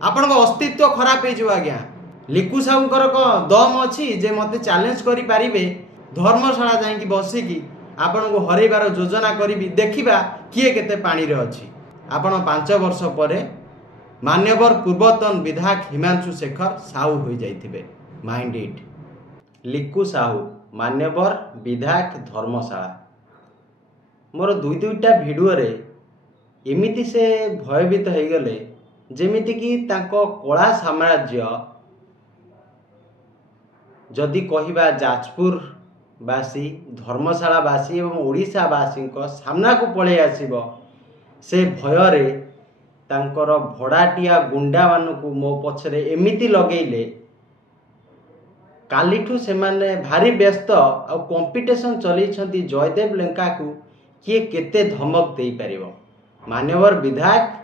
आपण अस्तित्व खराब हो आज्ञा। लिकु साहूकर दम अच्छी जे मत चैलेंज करें धर्मशाला जाकि बसिकी आपण को हरइबार योजना करी देखा किए केते पानी रे अच्छी। आपण 5 वर्ष पर मान्यवर पूर्वतन विधायक हिमांशु शेखर साहू हो जाइथिबे। Mind it. लिकु साहू मान्यवर विधायक धर्मशाला मोर दुईटा भिडियो रे एमिति से भयभीत हो गले जेमिति कि तांको कला साम्राज्य जदि कहिबा जाजपुर बासी धर्मशालावासी एवं ओडिशावासी सामना को पड़े आसीबो से भय तांकर भड़ाटिया गुंडा मानू मो पछरे एमिति लगेले कालीठू से माने भारी व्यस्त आ कंपटीशन चलैछंती जयदेव लेंका को किए केते धमक दे पारिबो। मान्यवर विधायक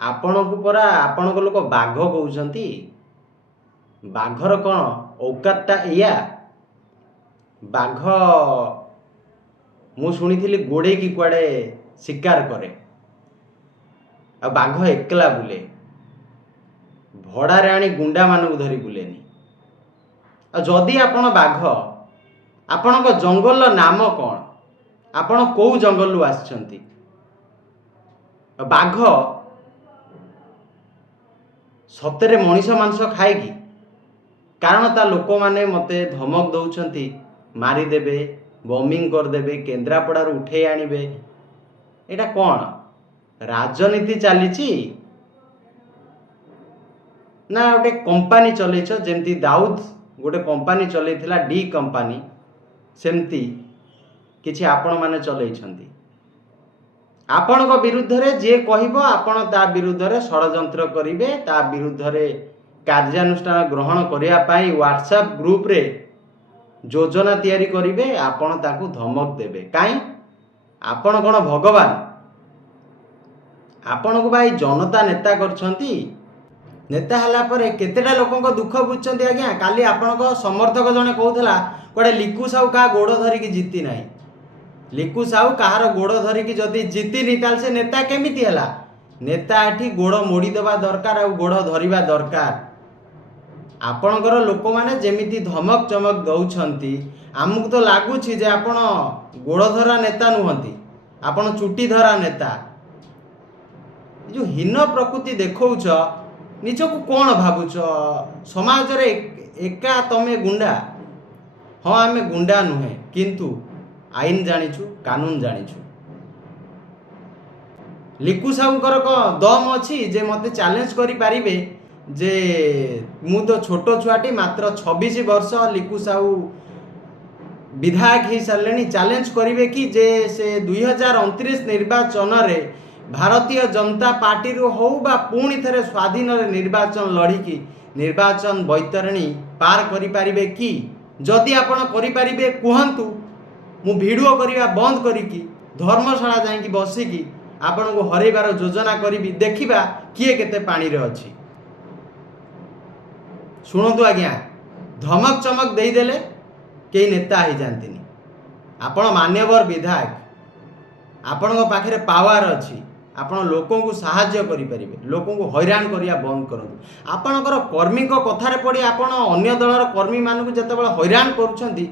आपण को परा आपण को लोक बाघ कहउछंती। बाघर कौन औकातटा या बाघ मु शुणी गोड़े की कुआड़े शिकार करे आ बाघ एकला बुले भड़ारे आनी गुंडा मानू धरी बुलेनी। जदि आपण बाघ आपण जंगल नाम कौन आपण कौ जंगल आछंती बाघ सतरे मनीष मांस खाए कि कारण ता लोक माने मते धमक दौरान मारिदेवे बॉम्बिंग करदेवे केन्द्रापड़ा उठे आणवे एटा कौन राजनीति चली ना गोटे कंपानी चलैछ जेमती दाऊद गोटे कंपानी चलैथिला डी कंपानी सेमती किछि आपण माने चलैछंती। आपण विरुद्ध रे जे कहबो आपण ता विरुद्ध रे षडयंत्र करिवे ता विरुद्ध रे कार्यानुष्ठान ग्रहण करिया पाई व्हाट्सएप ग्रुप रे योजना तैयारी करिवे आपण ताकू धमक देबे काई आपण कोन भगवान आपण को भाई जनता नेता करछंती नेता हला परे केतेटा लोकंक दुख बुझछंती। आज्ञा काली आपण समर्थक जने कहउथला कोडे लिकु साहू का गोड़ धरिकी जीति नाही। लिकु साहू कहार गोड़ धरिकी जदि जीतिनी ताल से नेता केमिति हला नेता एठी गोड़ मोड़ी देवा दरकार आ गोड़ धरिबा दरकार। आपणकर लोक माने जेमिति धमक चमक दौछंती आमको तो लागुछि जे आपण गोड़ धरा नेता नुहंती आपण चुटी धरा नेता। जो हीन प्रकृति देखौछ निजको कौन भावुछ समाज रे एका तमे गुंडा हाँ आमे गुंडा नुहे किंतु आईन जानिछु कानून जानिछु। लिकु साहूकर दम अच्छी जे मते चैलेंज करि पारिबे जे मु तो छोटो छुआटी मात्र 26 वर्ष लिकु साहू विधायक ही सारे चैलेंज करिवे कि जे से 2029 निर्वाचन रे भारतीय जनता पार्टी रो हो बा पुणी थे स्वाधीन निर्वाचन लड़िकी निर्वाचन बैतरणी पार करि पारिबे कि जदि आपण करि पारिबे कहंतु मु वीडियो करिया बंद करिकी धर्मशाला जाइकी बसिकी आपण को हरइबार योजना करी देखा किए केते पानी रे अछि। शुणु आज्ञा धमक चमक दे देले कई नेता ही जानती आपण मान्यवर विधायक आपण पाखे पावर अच्छी आपण लोकों को साहाय्य करि परिबे लोकों को हैरान करिया बंद करंतु। आपणकर कर्मी को कथारे पड़ी आपण अन्य दलर कर्मी मान को जते बेला हैरान करूछंती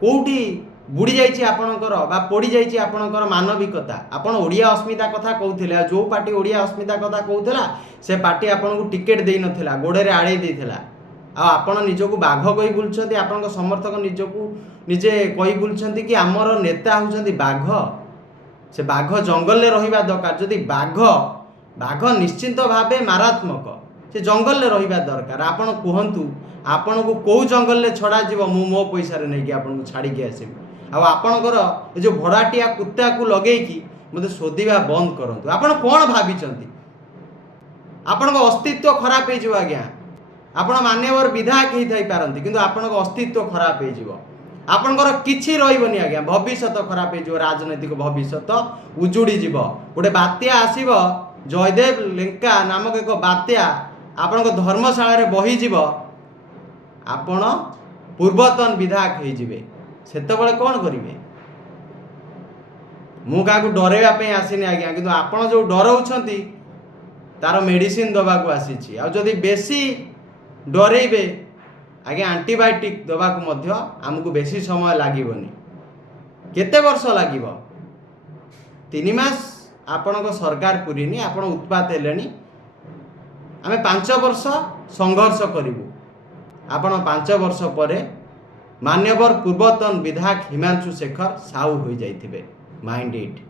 कोउठी बुड़ी जाइछि आपणकर बा पड़ी जाइछि आपणकर मानविकता। आपण ओडिया अस्मिता कथा कहउथिले जो पार्टी ओडिया अस्मिता कथा कहउथला से पार्टी आपण को टिकेट देई नथिला गोड़े रे आड़े देइथिला आ आपण निजको बाघ कहि बुलछंती आपणक समर्थक निजको निजे कहि बुलछंती कि हमर नेता होछंती बाघ से बाघ जंगल में रहिबा दरकार। जदि बाघ निश्चिंत भावे मारात्मक से जंगल में रहिबा दरकार। आपण कहंतु आपण को कौ जंगल में छड़ा जीव मु मो पैसा रे नहीं आपण को छाड़ी के आसीबी आ आपणकर ए जो भड़ाटिया कुत्ता को लगेकी मते शोधिबा बंद करंतु। आपण कोन भाबिचंती आपण अस्तित्व खराब हो जाव। आज्ञा आपण मान्यवर विधायक ही थाई पारंती किंतु आपण अस्तित्व खराब हो जाव आपणकर किछि रहिबनी। आज्ञा भविष्य खराब हो राजनैतिक भविष्य उजुड़ी जीव गोटे बात्या आसीब जयदेव लेंका नामक एक बात्या आपण धर्मशाला रे बही जीव आपण पूर्वतन विधायक हो जिवे सेतबेले कौन करिवे। मु का डरैया आसीनी आज्ञा किंतु आपण जो डराउछंती तार मेडिसिन दबाक आसी आदि बेसी डरेबे आगे आंटीबायोटिक दबाक आमको बेसी समय लगनी केते वर्ष लगे 3 मास आपण सरकार पुरीनी आपण उत्पात हेले आम 5 वर्ष संघर्ष करूँ आपण 5 वर्ष पर मान्यवर पूर्वतन विधायक हिमांशु शेखर साहू हो जाइथिबे माइंड इट।